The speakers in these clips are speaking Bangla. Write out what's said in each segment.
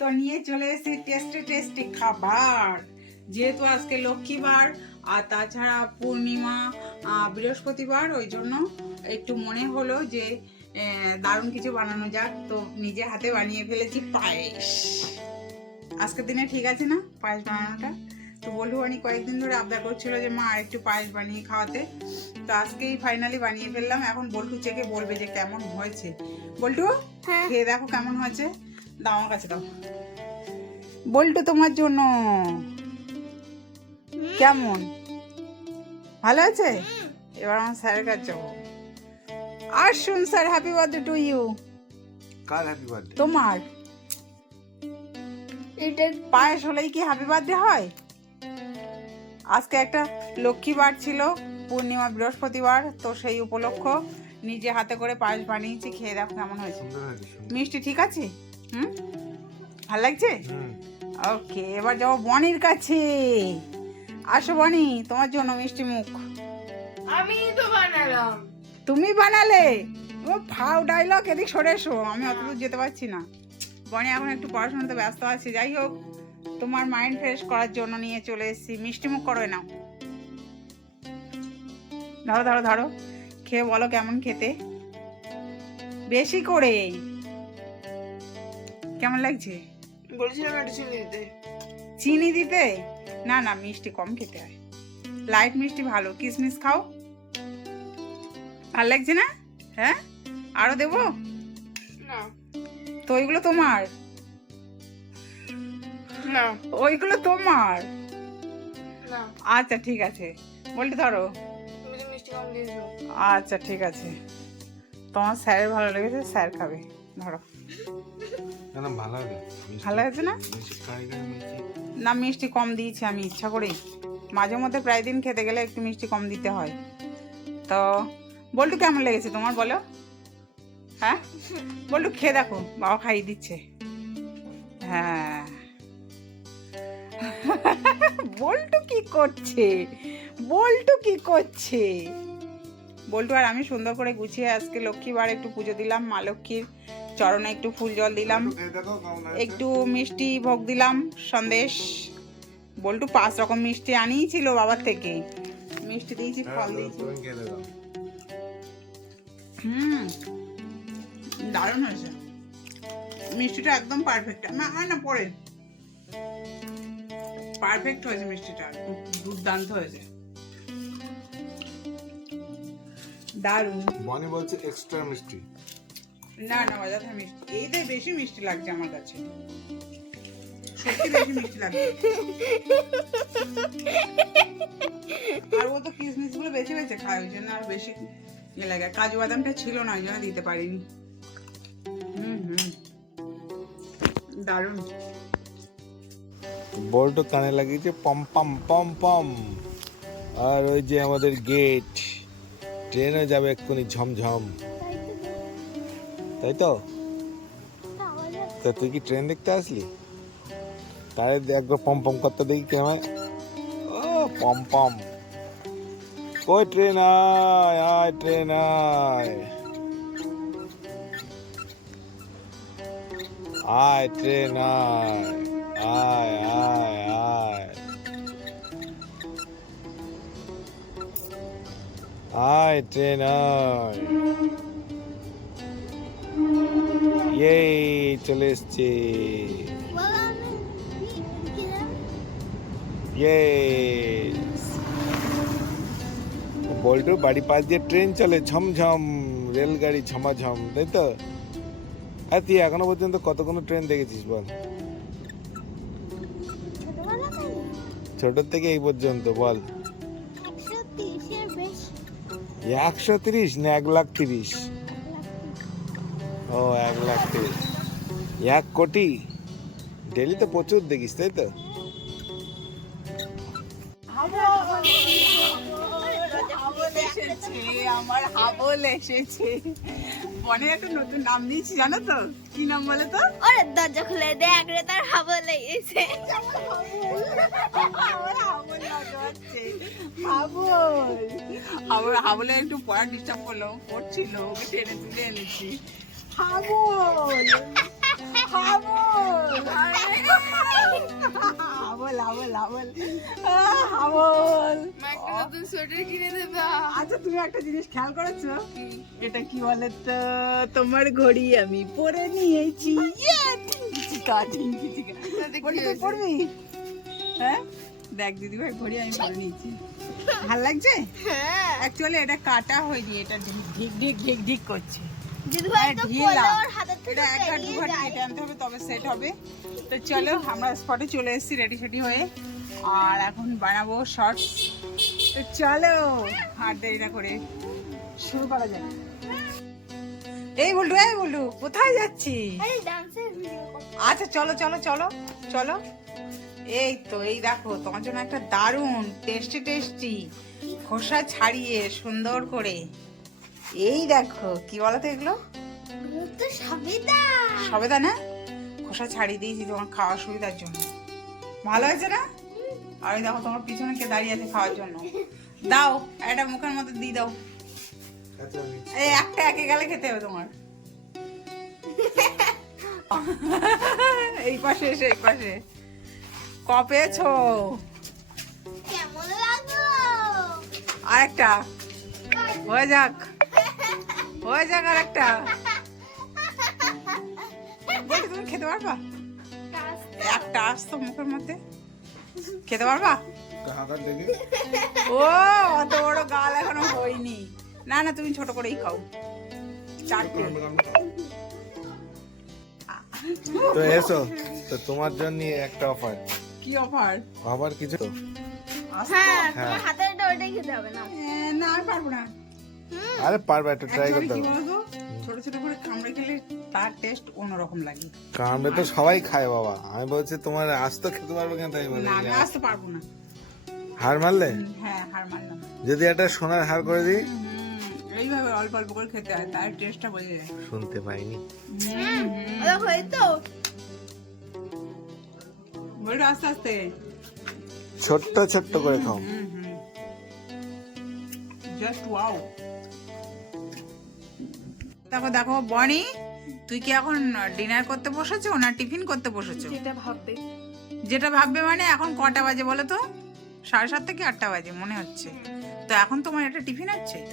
তো নিয়ে চলে এসেছি টেস্টি টেস্টি খাবার। যেহেতু আজকে লক্ষ্মীবার আর তাছাড়া পূর্ণিমা বৃহস্পতিবার ওই জন্য একটু মনে হলো যে দারুণ কিছু বানানো যাক। তো নিজে হাতে বানিয়ে ফেলেছি পায়েস। আজকের দিনে ঠিক আছে না পায়েস বানানোটা? তো বলু অনি কয়েকদিন ধরে আবদার করছিল যে মা একটু পায়েস বানিয়ে খাওয়াতে। তো আজকেই ফাইনালি বানিয়ে ফেললাম। এখন বল্টু চেকে বলবে যে কেমন হয়েছে? বল্টু হ্যাঁ। খেয়ে দেখো কেমন হয়েছে। দাও আমার কাছে দাও। বল্টু তোমার জন্য। কেমন? ভালো আছে? এবার আমার স্যারের কাছে যাব। আর শুন sir happy birthday to you car happy birthday তোমার। এটা পায়েস হলেই কি হ্যাপি বার্থডে হয়? আজকে একটা লক্ষ্মীবার ছিল পূর্ণিমা বৃহস্পতিবার তো সেই উপলক্ষ নিজে হাতে করে পায়েস বানিয়েছি খেয়ে দেখো কেমন হয়েছে। সুন্দর হয়েছে সুন্দর। মিষ্টি ঠিক আছে? হুম? ভালো লাগছে? ওকে এবার যাব বনির কাছে। আসো বনি তোমার জন্য মিষ্টি মুখ। আমি তো বানালাম। তুমি বানালে? ও ফাউ ডাইলগ এদিক সরে এসো। আমি অত দূর যেতে পারছি না। বনি এখন একটু পড়াশোনাতে ব্যস্ত আছে। যাই হোক তোমার মাইন্ড ফ্রেশ করার জন্য নিয়ে চলে এসেছি। মিষ্টি মুখ করো নাও। ধরো ধরো ধরো। খেয়ে বলো কেমন খেতে। বেশি করে। কেমন লাগছে? বলেছিলাম একটু চিনি দিতে। চিনি দিতে? না না মিষ্টি কম খেতে হয়। লাইট মিষ্টি ভালো। কিশমিশ খাও। ভালো লাগছে না? হ্যাঁ? আরও দেবো? না। তো ওইগুলো তোমার? না। ওইগুলো তোমার? না। আচ্ছা ঠিক আছে। বলতে ধরো। আচ্ছা ঠিক আছে। তোমার স্যারের ভালো লেগেছে স্যার খাবে। ধরো। ভালো হবে। ভালো হয়েছে না? না মিষ্টি কম দিয়েছি আমি ইচ্ছা করেই। মাঝে মধ্যে প্রায় দিন খেতে গেলে একটু মিষ্টি কম দিতে হয়। তো বল্টু কেমন লেগেছে তোমার বলো? হ্যাঁ? বল্টু খেয়ে দেখো বাবা খাইয়ে দিচ্ছে। হ্যাঁ। বল্টু কি করছে? বল্টু কি করছে? বল্টু আর আমি সুন্দর করে গুছিয়ে আজকে লক্ষ্মীবার একটু পুজো দিলাম মা লক্ষ্মীর চরণে একটু ফুল জল দিলাম। একটু মিষ্টি ভোগ দিলাম সন্দেশ। বল্টু পাঁচ রকম মিষ্টি আনিয়েছিল বাবার থেকে। মিষ্টি দিয়েছি হ্যাঁ, ফল দিয়েছি। হুম দারুণ হয়েছে। মিষ্টিটা একদম পারফেক্ট না হয় না পরে। পারফেক্ট হয়েছে মিষ্টিটা দুর্দান্ত হয়েছে। দারুণ। বনি বলছে এক্সট্রা মিষ্টি। না না, অযথা মিষ্টি। এইটাই বেশি মিষ্টি লাগছে আমার কাছে। সত্যি বেশি মিষ্টি লাগছে। আর ও তো কিসমিসগুলো বেছে বেছে খায়, ওই জন্য আর বেশি ইয়ে লাগে। কাজু বাদামটা ছিল না, ওই জন্য দিতে পারিনি। হুম হুম। দারুণ। বলটো কানে লাগিয়েছে, পম পম পম পম। আর ওই যে আমাদের গেট ট্রেনে যাবে এক্ষুনি ঝমঝম। তাই তো তা তুই কি ট্রেন দেখতে আসলি? তাহলে একবার পম পম করতে দেখি কেমন ও, পম পম। কই ট্রেন আয় আয় ট্রেন আয়। আয় ট্রেন আয়। আয় আয় আয়। আয় ট্রেন আয়। এই চলে এসছে। বল্টু বাড়ি পাশ দিয়ে ট্রেন চলে ঝমঝম রেলগাড়ি ঝমাঝম তাই তো? আর তুই এখনও পর্যন্ত কতগুলো ট্রেন দেখেছিস বল? ছোট থেকে এই পর্যন্ত বল। একশো তিরিশ না এক লাখ তিরিশ? ও এক লাখ তিরিশ। এক কোটি? ডেলি তো প্রচুর দেখিস তাই তো? এসেছে আমার হাবল এসেছে মনের একটা নতুন নাম দিয়েছি জানো তো কি নাম বলে তো ওরে দরজা খুলে দেখ রে তার হাবল। হাবল হাবল। হাবলে একটু পড়া ডিস্টার্ব করল পড়ছিল ওকে টেনে তুলে এনেছি। হাবল। হাবল হাবল হাবল মা একটা নতুন সোয়েটার কিনে দেবা। আচ্ছা তুমি একটা জিনিস খেয়াল করেছ? এটা কি বলে তো তোমার ঘড়ি আমি পরে নিয়েছি। ইয়ে। পরবি? হ্যাঁ? দেখ দিদি ভাই ঘড়ি আমি পরে নিয়েছি। ভালো লাগছে? হ্যাঁ। অ্যাকচুয়ালি এটা কাটা হয়নি এটা ঢিক ঢিক ঢিক ঢিক করছে। এটা এক ঘাট দু বেরিয়ে ঘাট কেটে আনতে হবে তবে সেট হবে। তো চলো আমরা স্পটে চলে এসেছি রেডি সেডি হয়ে। আর এখন বানাবো শর্টস তো চলো আর দেরি না করে শুরু করা যাক। এই বলু এই বলু কোথায় যাচ্ছি আচ্ছা চলো চলো চলো চলো। এই তো এই দেখো তোমার জন্য একটা দারুণ টেস্টি টেস্টি খোসা ছাড়িয়ে সুন্দর করে এই দেখো কি বলো তো এগুলো সবেদা। সবেদা না? খোসা ছাড়িয়ে দিয়েছি তোমার খাওয়ার সুবিধার জন্য। ভালো হয়েছে না? আর ওই দেখো তোমার পিছনে কে দাঁড়িয়ে আছে খাওয়ার জন্য। দাও একটা মুখের মধ্যে দিয়ে দাও। এই একটা একে গেলে খেতে হবে তোমার। এই পাশে এসে এই পাশে। ক পেয়েছ? কেমন লাগল? আরেকটা। হয়ে যাক। হয়ে যাক আরেকটা বলছি তুমি খেতে পারবা? একটা আসতো মুখের মধ্যে। খেতে পারবা? ও অত বড় গাল এখনও হয়নি। না না তুমি ছোট করেই খাও। চারটে। তো এসো তো তোমার জন্য একটা অফার কি অফার অফার কিছু? তো হ্যাঁ হ্যাঁ। তোমার হাতের ওটাই খেতে হবে না? না আমি পারব না। আরে পারবে একটা ট্রাই করতে হবে ছোট ছোট করে কামড়ে খেলে তার টেস্ট অন্যরকম লাগে। কামড়ে তো সবাই খায় বাবা। আমি বলছি তোমার আজ তো খেতে পারবে কেন তাই বলে? না আমি আসতে পারব না। হার মারলে? হ্যাঁ হার মানলাম যদি একটা সোনার হার করে দিই? এইভাবে অল্প অল্প করে খেতে হয় তার টেস্টটা বোঝা যায়। শুনতে পাইনি। আস্তে আস্তে। ছোট্ট ছোট্ট করে খাও। জাস্ট ওয়াও তারপর দেখো বনি তুই কি এখন ডিনার করতে বসেছো না টিফিন করতে বসেছো? যেটা ভাববে। যেটা ভাববে মানে এখন কটা বাজে বলো তো? সাড়ে সাত থেকে আটটা বাজে মনে হচ্ছে। তো এখন তোমার এটা টিফিন হচ্ছে?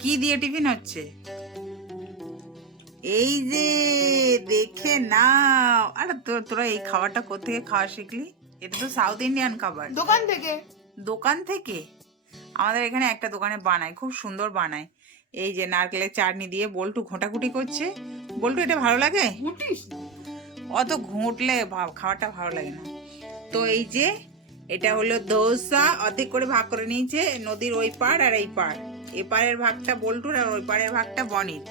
কি দিয়ে টিফিন হচ্ছে? এই যে দেখে নাও। আরে তো- তোরা এই খাবারটা কোথেকে খাওয়া শিখলি? এটা তো সাউথ ইন্ডিয়ান খাবার। দোকান থেকে? দোকান থেকে? আমাদের এখানে একটা দোকানে বানায় খুব সুন্দর বানায়। এই যে নারকেলের চাটনি দিয়ে বল্টু ঘোটাঘুটি করছে। বল্টু এটা ভালো লাগে? অত ঘুঁটলে খাবারটা ভালো লাগে না। তো এই যে এটা হলো দোসা অর্ধেক করে ভাগ করে নিয়েছে নদীর ওই পার আর এই পার এপারের ভাগটা বল্টুর আর ওই পারের ভাগটা বনির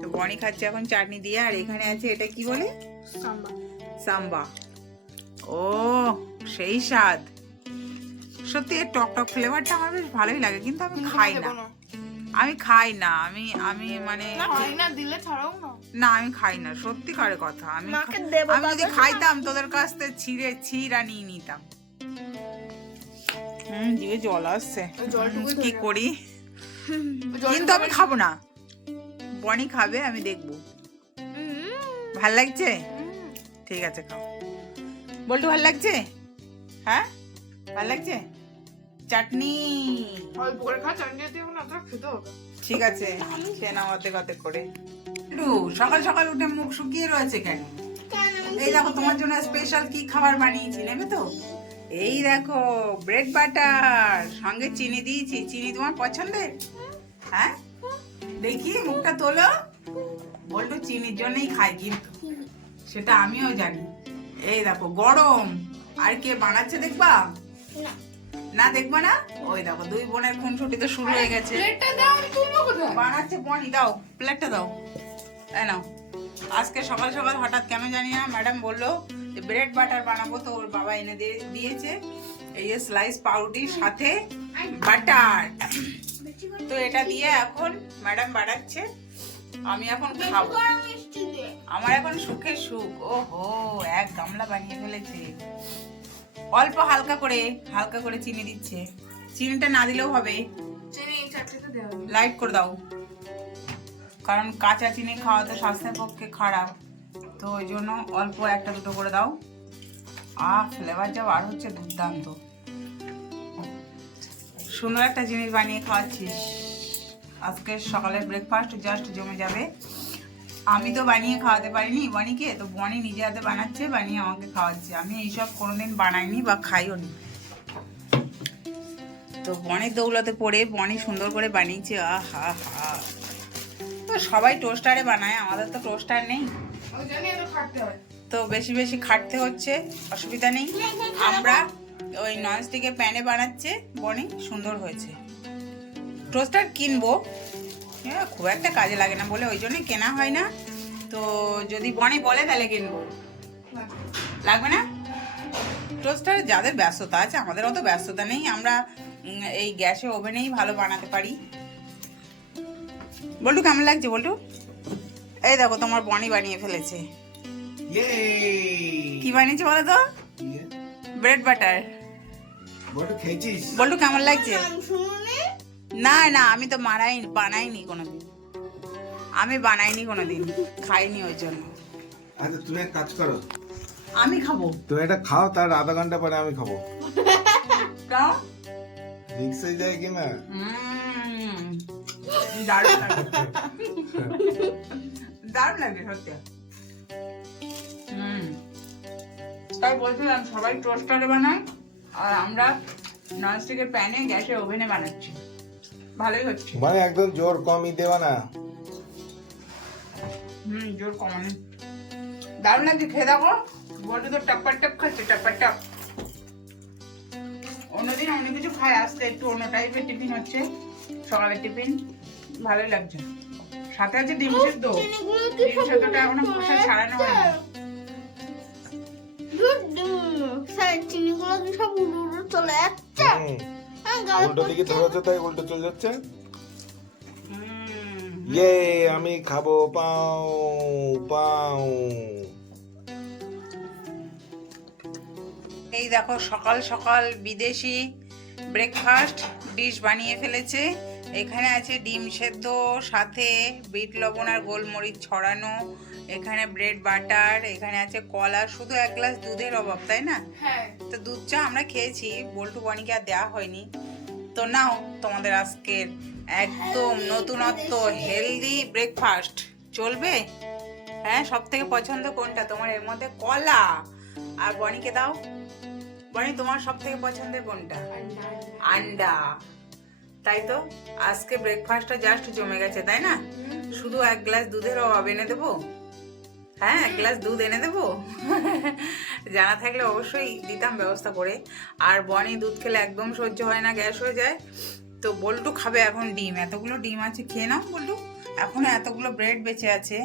তো বনি খাচ্ছে এখন চাটনি দিয়ে আর এখানে আছে এটা কি বলে? সাম্বা। সাম্বা। ও সেই স্বাদ। সত্যি এর টক টক ফ্লেভারটা আমার বেশ ভালোই লাগে কিন্তু আমি খাই না। আমি খাই না আমি আমি মানে না দিলে ছাড়াও না না আমি খাই না সত্যিকারের কথা আমি আমি যদি খাইতাম তোদের কাছ থেকে ছিঁড়ে ছিঁড়া নিয়ে নিতাম। হুম জিভে জল আসছে। কি করি? কিন্তু আমি খাব না। বনি খাবে আমি দেখব। ভালো লাগছে? ঠিক আছে খাও। বল্টু ভালো লাগছে? হ্যাঁ? ভালো লাগছে? চাটনি। অল্প করে খা চাটনি দিয়ে না তোর খেতে হবে। ঠিক আছে খেয়ে নাও অর্ধেক অর্ধেক করে। একটু সকাল সকাল উঠে মুখ শুকিয়ে রয়েছে কেন? এই দেখো তোমার জন্য স্পেশাল কি খাবার বানিয়েছি নেবে তো? এই দেখো ব্রেড বাটার সঙ্গে চিনি দিয়েছি। চিনি তোমার পছন্দের? হ্যাঁ? দেখি মুখটা তোলো। বলতো চিনির জন্যই খাই কিন্তু। সেটা আমিও জানি। এই দেখো গরম। আর কে বানাচ্ছে দেখবা? না দেখবা না? ওই দেখো দুই বোনের খুনসুটি তো শুরু হয়ে গেছে। বানাচ্ছে বনি দাও প্লেটটা দাও। তাই নাও। আজকে সকাল সকাল হঠাৎ কেন জানি না ম্যাডাম বলল যে ব্রেড বাটার বানাবো তো ওর বাবা এনে দিয়ে দিয়েছে। এই স্লাইস পাউরুটির সাথে বাটার তো এটা দিয়ে এখন ম্যাডাম বানাচ্ছে। আমি এখন খাব। আমার এখন সুখের সুখ। ওহো এক গামলা বানিয়ে ফেলেছে। অল্প হালকা করে হালকা করে চিনি দিচ্ছে। চিনিটা না দিলেও হবে। লাইট করে দাও। কারণ কাঁচা চিনি খাওয়া তো স্বাস্থ্যের পক্ষে খারাপ। তো ওই জন্য অল্প একটা দুটো করে দাও। আহ ফ্লেভার যা আর হচ্ছে দুর্দান্ত। সুন্দর একটা জিনিস বানিয়ে খাওয়াচ্ছিস। আজকে সকালের ব্রেকফাস্ট জাস্ট জমে যাবে। আমি তো বানিয়ে খাওয়াতে পারিনি বনিকে তো বনি নিজে হাতে বানাচ্ছে, বানিয়ে আমাকে খাওয়াচ্ছে। আমি এইসব কোনোদিন বানাইনি বা খাইও নি। তো বনের দৌলতে পড়ে বনি সুন্দর করে বানিয়েছে, আহা হা হা। তো সবাই টোস্টারে বানায়, আমাদের তো টোস্টার নেই। তো বেশি বেশি খাটতে হচ্ছে, অসুবিধা নেই। আমরা ওই ননস্টিকের প্যানে বানাচ্ছে, বনি সুন্দর হয়েছে। টোস্টার কিনবো। খুব একটা কাজে লাগে না বলে ওই জন্যই কেনা হয় না। তো যদি বনি বলে তাহলে কিনবো। লাগবে না? টোস্টার যাদের ব্যস্ততা আছে আমাদের অত ব্যস্ততা নেই। আমরা এই গ্যাসে ওভেনেই ভালো বানাতে পারি। বল্টু কেমন লাগছে বল্টু? এই দেখো তোমার বনি বানিয়ে ফেলেছে। কি বানিয়েছে বলো তো? ব্রেড বাটার বড় খেয়েছিস? বল্টু কেমন লাগছে? না না আমি তো মারাই বানাইনি কোনোদিন। আমি বানাইনি কোনোদিন খাইনি ওই জন্য। আচ্ছা তুমি এক কাজ করো। আমি খাব। তুমি এটা খাও তার আধা ঘণ্টা পরে আমি খাব। কাও মিক্স হয়ে যায় কি না? দারুণ লাগে। দারুণ লাগে সত্যি। হুম। তাই বলছিলাম সবাই টোস্টারে বানায় আর আমরা ননস্টিকের প্যানে গ্যাসে ওভেনে বানাচ্ছি। ভালোই হচ্ছে। মানে একদম জোর কমই দেবা না। হুম জোর কমানো দারুণ লাগছে খেয়ে দেখো। বলতে তো টাপ্পার টাপ খাচ্ছে টাপ্পার টাপ অন্যদিন অন্য কিছু খায় আসতে একটু অন্য টাইপের টিফিন হচ্ছে। সকালের টিফিন ভালোই লাগছে। সাথে আছে ডিম সেদ্ধ। ডিম সেদ্ধটা এখনও খোসা ছাড়ানো ধুর, স্যার, চিনিগুলো কি সব উড়ে উড়ে চলে যাচ্ছে। হ্যাঁ, উল্টো দিকে ধরেছে তাই উল্টো চলে যাচ্ছে। ইয়ে আমি খাব পাও পাও। এই দেখো সকাল সকাল বিদেশি ব্রেকফাস্ট ডিশ বানিয়ে ফেলেছে। এখানে আছে ডিম সেদ্ধ সাথে বিট লবণ আর গোলমরিচ ছড়ানো এখানে ব্রেড বাটার এখানে আছে কলা শুধু এক গ্লাস দুধের অভাব তাই না? হ্যাঁ। তো দুধ চা আমরা খেয়েছি বল্টু বনিকে আর দেওয়া হয়নি। তো নাও তোমাদের আজকের একদম নতুনত্ব হেলদি ব্রেকফাস্ট চলবে? হ্যাঁ সব থেকে পছন্দ কোনটা? তোমার এর মধ্যে কলা। আর বনিকে দাও। বনি তোমার সব থেকে পছন্দের কোনটা? আন্ডা। তাই তো? আজকে ব্রেকফাস্টটা জাস্ট জমে গেছে, তাই না? শুধু এক গ্লাস দুধের অভাব এনে দেবো? হ্যাঁ এক গ্লাস দুধ এনে দেবো? জানা থাকলে অবশ্যই দিতাম ব্যবস্থা করে। আর বনি দুধ খেলে একদম সহ্য হয় না, গ্যাস হয়ে যায়। তো বল্টু খাবে এখন ডিম। এতগুলো ডিম আছে, খেয়ে নাও বল্টু। এখনও এতগুলো ব্রেড বেঁচে আছে।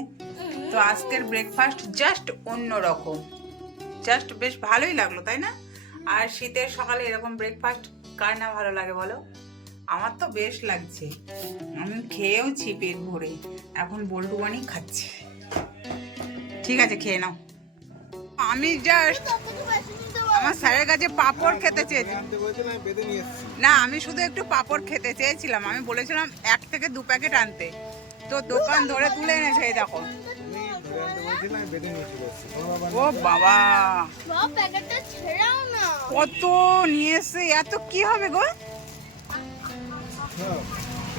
তো আজকের ব্রেকফাস্ট জাস্ট অন্য রকম। জাস্ট বেশ ভালোই লাগল, তাই না? আর শীতের সকালে এরকম ব্রেকফাস্ট কার না ভালো লাগে বলো? আমার তো বেশ লাগছে। আমি খেয়েওছি পেট ভরে। এখন বল্টু বানি খাচ্ছি। ঠিক আছে খেয়ে নাও। আমি জাস্ট আমার স্যারের কাছে পাঁপড় খেতে চেয়েছি না আমি শুধু একটু পাঁপড় খেতে চেয়েছিলাম। আমি বলেছিলাম এক থেকে দু প্যাকেট আনতে। তো দোকান ধরে তুলে এনেছে এই দেখো। ও বাবা। কত নিয়ে এসে এত কি হবে গো।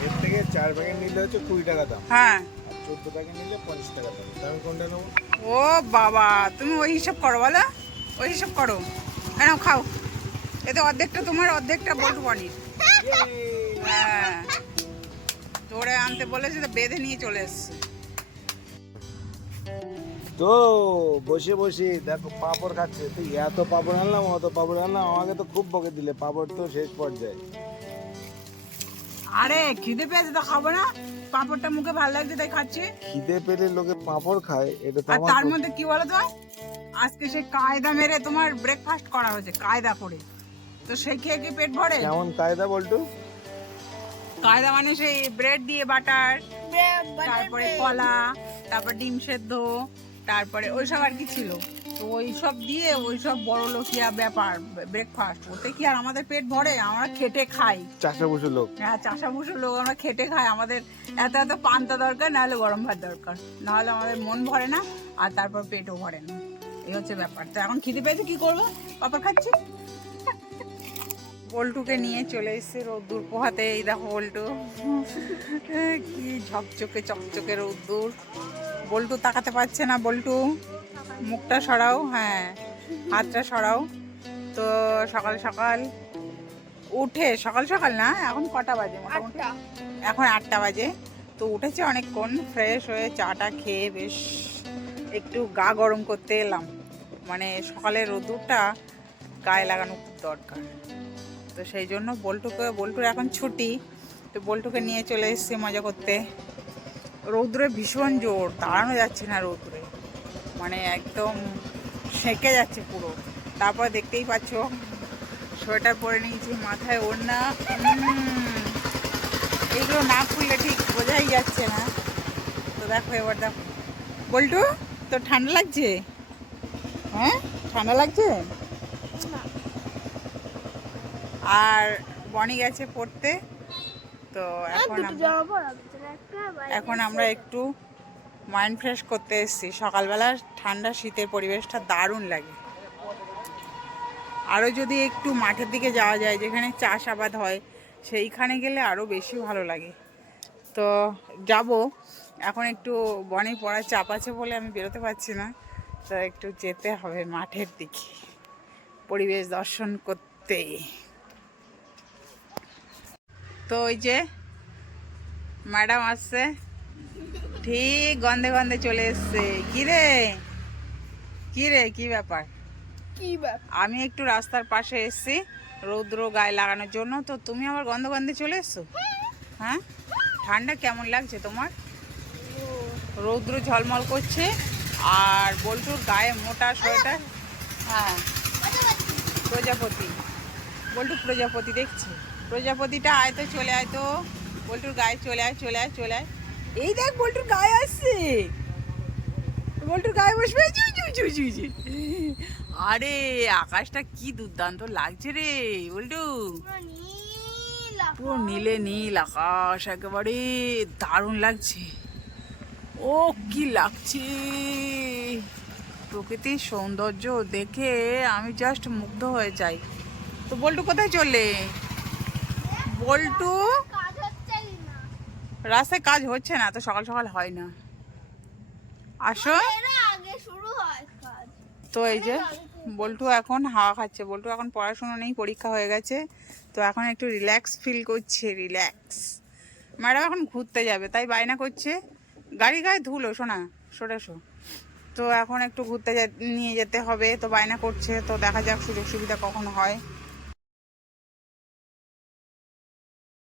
এর থেকে চার প্যাকেট নিলে হচ্ছে কুড়ি টাকা দাম। হ্যাঁ। চোদ্দ প্যাকেট নিলে পঞ্চাশ টাকা দাম। আমি কোনটা নেব? ও বাবা তুমি ওই হিসাব করো বলো। ওই হিসাব করো। কেন খাও। এতে অর্ধেকটা তোমার অর্ধেকটা বল্টু বানির হ্যাঁ। ধরে আনতে বলেছে তো বেঁধে নিয়ে চলে এসছে। তো বসে বসে দেখো পাপড় খাচ্ছে। তুই এত পাপড় আনলাম অত পাপড় আনলাম আমাকে তো খুব বকে দিলে। পাপড় তো শেষ পর্যায়ে। আরে খিদে পেয়েছে তো খাব না। পাঁপড়টা মুখে ভালো লাগছে তাই খাচ্ছি। খিদে পেলে লোকে পাপড় খায় এটা তো আর তার মধ্যে কি বলো তো আজকে সে কায়দা মেরে তোমার ব্রেকফাস্ট করা হয়েছে কায়দা করে। তো সেই খেয়ে কি পেট ভরে? কেমন কায়দা বলটু কায়দা মানে সেই ব্রেড দিয়ে বাটার তারপরে কলা তারপর ডিম সেদ্ধ তারপরে ওইসব আর কি ছিল। তো ওইসব দিয়ে ওইসব বড় লোকিয়া ব্যাপার ব্রেকফাস্ট ওতে কি আর আমাদের পেট ভরে? আমরা খেটে খাই। চাষা বসে লোক। হ্যাঁ চাষা বসে লোক আমরা খেটে খাই। আমাদের এত এত পান্তা দরকার নাহলে গরম ভাত দরকার। নাহলে আমাদের মন ভরে না আর তারপর পেটও ভরে না। এই হচ্ছে ব্যাপার। তো এখন খিদে পেয়েছে কি করব? পাপা খাচ্ছি। বল্টুকে নিয়ে চলে এসেছে রোদ্দুর পোহাতে এই দেখো বল্টু। কি ঝকঝকে চকচকে রোদ্দুর। বল্টু তাকাতে পারছে না বল্টু। মুখটা সরাও হ্যাঁ হাতটা সরাও। তো সকাল সকাল উঠে সকাল সকাল না এখন কটা বাজে মোটামুটি? এখন আটটা বাজে। তো উঠেছে অনেকক্ষণ ফ্রেশ হয়ে চাটা খেয়ে বেশ একটু গা গরম করতে এলাম। মানে সকালের রোদুরটা গায়ে লাগানো খুব দরকার। তো সেই জন্য বল্টুকে বল্টুর এখন ছুটি। তো বল্টুকে নিয়ে চলে এসেছি মজা করতে। রৌদ্রে ভীষণ জোর দাঁড়ানো যাচ্ছে না রৌদ্রে। মানে একদম সেঁকে যাচ্ছে পুরো। তারপর দেখতেই পাচ্ছ সোয়েটার পরে নিয়েছি মাথায় ওড়না। উম, এইগুলো না খুললে ঠিক বোঝাই যাচ্ছে না। তো দেখো এবার দেখো। বল্টু তো ঠান্ডা লাগছে? হ্যাঁ? ঠান্ডা লাগছে? আর বনি গেছে পড়তে তো এখন এখন আমরা একটু মাইন্ড ফ্রেশ করতে এসেছি। সকালবেলা ঠান্ডা, শীতের পরিবেশটা দারুণ লাগে। আরও যদি একটু মাঠের দিকে যাওয়া যায়, যেখানে চাষ আবাদ হয়, সেইখানে গেলে আরও বেশি ভালো লাগে। তো যাব। এখন একটু বনে পড়ার চাপ আছে বলে আমি বেরোতে পারছি না। তো একটু যেতে হবে মাঠের দিকে, পরিবেশ দর্শন করতে। তো ওই যে ম্যাডাম আসছে। ঠিক গন্ধে গন্ধে চলে এসছে। কি রে কি রে কি ব্যাপার? কি ব্যাপার? আমি একটু রাস্তার পাশে এসেছি রৌদ্র গায়ে লাগানোর জন্য। তো তুমি আবার গন্ধ গন্ধে চলে এসছো? হ্যাঁ? ঠান্ডা কেমন লাগছে তোমার? রৌদ্র ঝলমল করছে আর বল্টুর গায়ে মোটা সোয়েটার। হ্যাঁ। প্রজাপতি। বল্টু প্রজাপতি দেখছি। প্রজাপতিটা আয় তো চলে আয় তো। বল্টুর গায়ে চলে আয় চলে আয় চলে আয়। এই দেখ, বল্টুর গায়ে আসছে। বল্টুর গায়ে বসবে। আরে, আকাশটা কি দুর্দান্ত লাগছে রে, বল্টু। পুরো নীলে নীল আকাশ, একেবারে দারুণ লাগছে। ও, কি লাগছে। প্রকৃতির সৌন্দর্য দেখে আমি জাস্ট মুগ্ধ হয়ে যাই। তো বল্টু কোথায় চললে বল্টু? রাস্তায় কাজ হচ্ছে না তো সকাল সকাল হয় না। আসো। শুরু তো এই যে বল্টু এখন হাওয়া খাচ্ছে। বল্টু এখন পড়াশুনো নেই পরীক্ষা হয়ে গেছে। তো এখন একটু রিল্যাক্স ফিল করছে রিল্যাক্স ম্যাডাম এখন ঘুরতে যাবে তাই বায়না করছে। গাড়ি গায়ে ধুলো শোনা সরে শো। তো এখন একটু ঘুরতে নিয়ে যেতে হবে। তো বায়না করছে তো দেখা যাক সুযোগ সুবিধা কখন হয়।